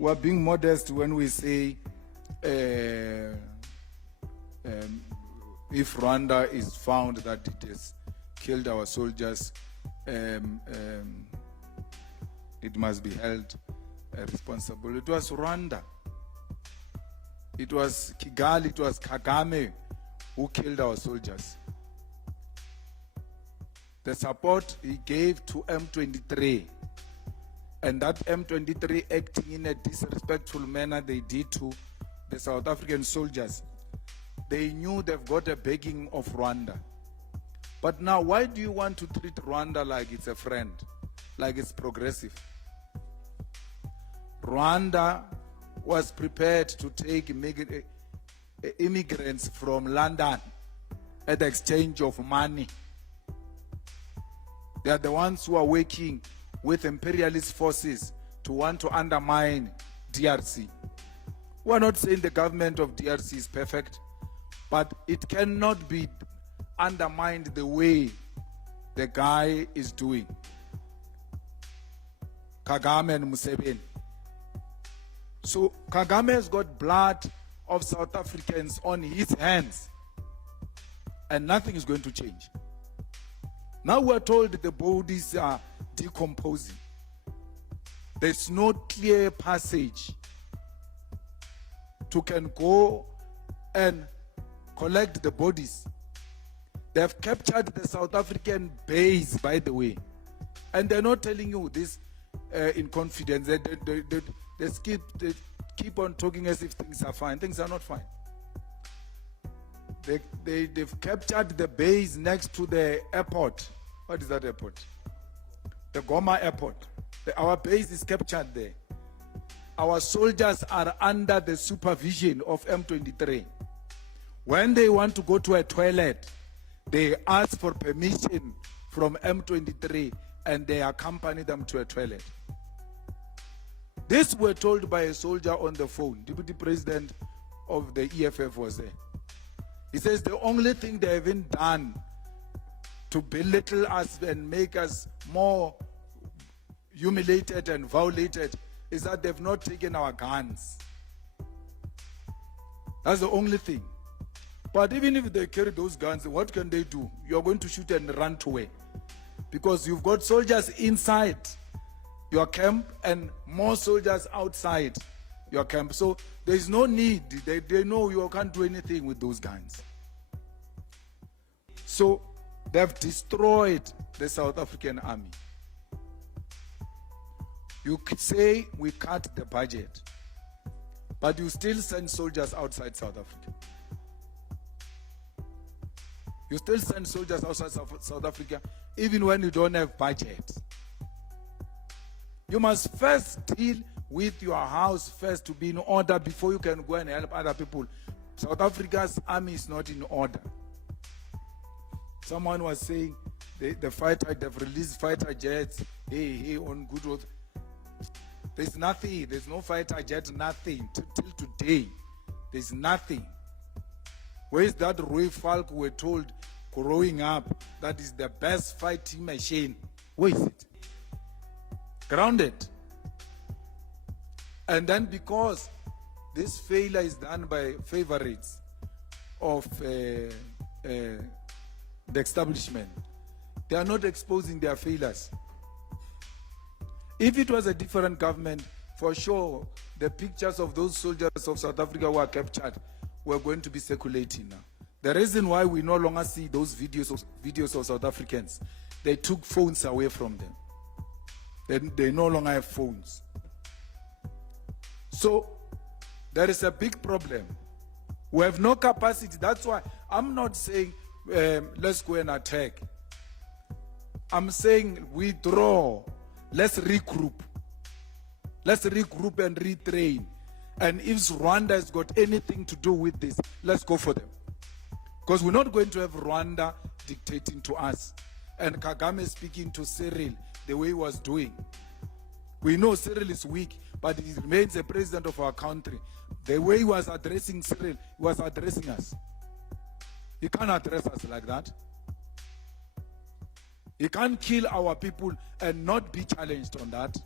We are being modest when we say if Rwanda is found that it has killed our soldiers, it must be held responsible. It was Rwanda. It was Kigali, it was Kagame who killed our soldiers. The support he gave to M23, and that M23 acting in a disrespectful manner they did to the South African soldiers. They knew they've got a backing of Rwanda. But now, why do you want to treat Rwanda like it's a friend, like it's progressive? Rwanda was prepared to take immigrants from London at the exchange of money. They are the ones who are working with imperialist forces to want to undermine DRC. We are not saying the government of DRC is perfect, but it cannot be undermined the way the guy is doing. Kagame and Museveni. So Kagame has got blood of South Africans on his hands, and nothing is going to change. Now we're told the bodies are decomposing. There's no clear passage to can go and collect the bodies. They have captured the South African base, by the way, and they're not telling you this in confidence. They keep on talking as if things are fine. Things are not fine. They've captured the base next to the airport. What is that airport? The Goma airport. Our base is captured there. Our soldiers are under the supervision of M23. When they want to go to a toilet, they ask for permission from M23 and they accompany them to a toilet. This were told by a soldier on the phone. Deputy President of the EFF was there. He says the only thing they haven't done to belittle us and make us more humiliated and violated is that they've not taken our guns. That's the only thing. But even if they carry those guns, what can they do? You're going to shoot and run away. Because you've got soldiers inside your camp and more soldiers outside your camp. So there is no need. They know you can't do anything with those guns. So they've destroyed the South African army. You could say we cut the budget, but you still send soldiers outside South Africa. You still send soldiers outside South Africa even when you don't have budget. You must first deal with your house first to be in order before you can go and help other people. South Africa's army is not in order. Someone was saying they've released fighter jets, on good roads. There's nothing, there's no fighter jet, nothing. Till today, there's nothing. Where is that Roy Falk we're told growing up that is the best fighting machine? Where is it? Grounded. And then because this failure is done by favorites of the establishment, they are not exposing their failures. If it was a different government, for sure, the pictures of those soldiers of South Africa who are captured were going to be circulating now. The reason why we no longer see those videos of South Africans, they took phones away from them. They no longer have phones. So there is a big problem. We have no capacity. That's why I'm not saying let's go and attack. I'm saying withdraw. Let's regroup. Let's regroup and retrain. And if Rwanda has got anything to do with this, let's go for them. Because we're not going to have Rwanda dictating to us. And Kagame speaking to Cyril the way he was doing. We know Cyril is weak, but he remains the president of our country. The way he was addressing Cyril, he was addressing us. He can't address us like that. He can't kill our people and not be challenged on that.